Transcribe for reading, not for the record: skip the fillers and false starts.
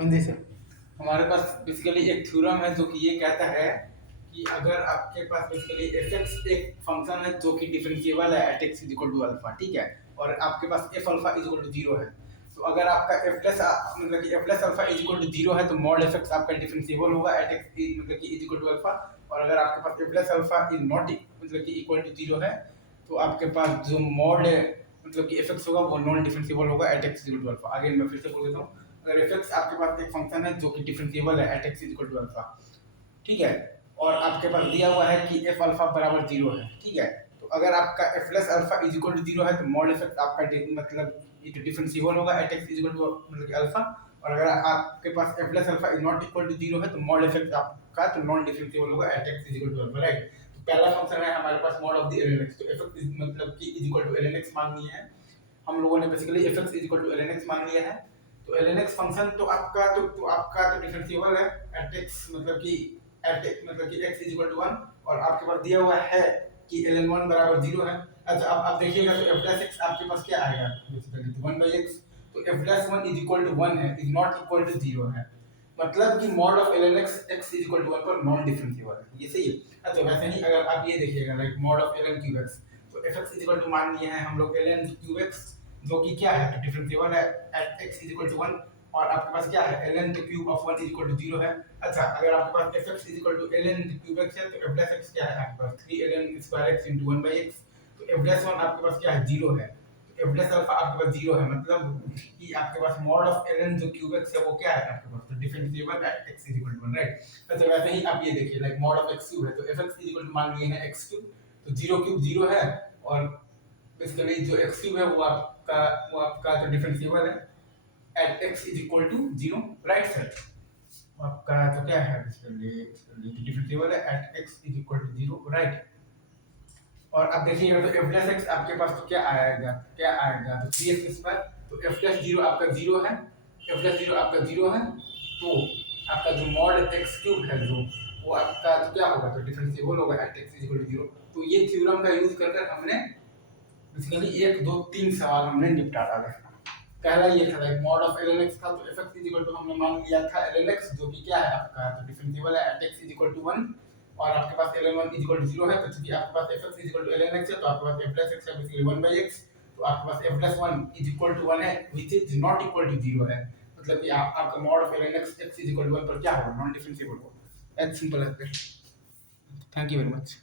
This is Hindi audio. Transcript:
हाँ जी सर। हमारे पास बेसिकली एक थ्योरम है जो कि ये कहता है कि अगर आपके पास बेसिकली एफ एक्स एक फंक्शन है जो कि डिफरेंशिएबल है at X is equal to alpha, ठीक है, और आपके पास F alpha is equal to zero है, तो अगर आपका एफ प्लस मतलब कि F plus alpha is equal to zero है तो मॉड एफ एक्स आपका डिफरेंशिएबल होगा एट एक्स मतलब कि इज इक्वल टू अल्फा, और अगर आपके पास F plus alpha is not मतलब कि इक्वल टू जीरो है तो आपके पास जो मॉड मतलब कि एफ एक्स होगा वो नॉन डिफरेंशिएबल होगा at X is equal to alpha. Again मैं फिर से बोल देता हूँ, अगर एफ एक्स आपके पास एक फंक्शन है जो कि डिफरेंशिएबल है at X is equal to alpha, ठीक है, और आपके पास दिया हुआ है कि एफ अल्फा बराबर जीरो है, ठीक है, तो अगर आपका F plus alpha is equal to zero है तो मॉड एफ एक्स आपका मतलब डिफरेंशिएबल होगा at X is equal to मतलब कि अल्फा, और अगर आपके पास F plus alpha is not equal to zero है तो मॉड एफ एक्स आपका तो नॉन डिफरेंशिएबल होगा at X is equal to alpha, right. तो पहला फंक्शन है हमारे पास mod of the ln x, तो एफ एक्स मतलब कि is equal to ln x मान लिया है हम लोगों ने, basically F X is equal to ln x मान लिया है। तो ln x फंक्शन तो आपका तो डिफरेंशिएबल है एट x मतलब कि x इज इक्वल टू 1, और आपके पास दिया हुआ है कि ln 1 बराबर 0 है। अच्छा अब आप देखिएगा तो f प्लस x आपके पास क्या आएगा, बेसिकली 1/x, तो f plus 1 is equal to 1 है, इज नॉट इक्वल टू 0 है, मतलब कि mod of ln x is equal to 1 पर नॉन डिफरेंशिएबल है, ये सही है। अच्छा वैसे ही अगर आप ये देखिएगा like mod of ln cube x, तो fx इज इक्वल टू मान लिए हैं हम लोग ln क्यूब x जो कि क्या है, तो डिफरेंशिएबल है at x is equal to 1, और आपके पास क्या है ln the cube of 1 is equal to 0 है। अच्छा अगर आपके पास fx is equal to ln the cube x है तो f प्लस x क्या है आपके पास 3 ln square x into 1/x, तो f प्लस 1 आपके पास क्या है 0 है, तो f प्लस अल्फा आपके पास 0 है, मतलब कि आपके पास मॉड ऑफ ln जो क्यूब x है वो क्या है आपके पास, तो differentiable at x is equal to 1, right. अच्छा वैसे ही आप ये देखिए like mod of x cube है तो fx इज इक्वल टू मान लिए हैं x क्यूब, तो 0 क्यूब 0 है, और बेसिकली जो x क्यूब है वो आपका जो डिफरेंशिएबल है at x is equal to 0, right sir. आपका तो क्या है बेसिकली डिफरेंशिएबल है at x is equal to 0, right. और अब देखिएगा तो f प्लस x आपके पास तो क्या आएगा तो 3x स्क्वायर, तो f प्लस 0 आपका 0 है, f प्लस 0 आपका 0 है, तो आपका जो मॉड x क्यूब है जो वो आपका तो क्या होगा, तो डिफरेंशिएबल होगा at x is equal to 0। तो ये थ्योरम का यूज कर हमने बेसिकली 1 2 3 सवाल हमने निपटा डाला। पहला ये था like mod of ln x था, तो f(x) इज इक्वल टू हमने मान लिया था ln x जो कि क्या है आपका तो डिफरेंशिएबल है at x is equal to 1, और आपके पास ln 1 इज इक्वल टू 0 है, तो चूंकि आपके पास f(x) is equal to ln x है तो आपके पास f प्लस x है बेसिकली 1/x, तो आपके पास f plus 1 is equal to 1 है which is not equal to 0 है, मतलब कि आपका mod of ln x x is equal to 1 पर क्या होगा, नॉन डिफरेंशिएबल होगा। As simple as that. Thank you very much.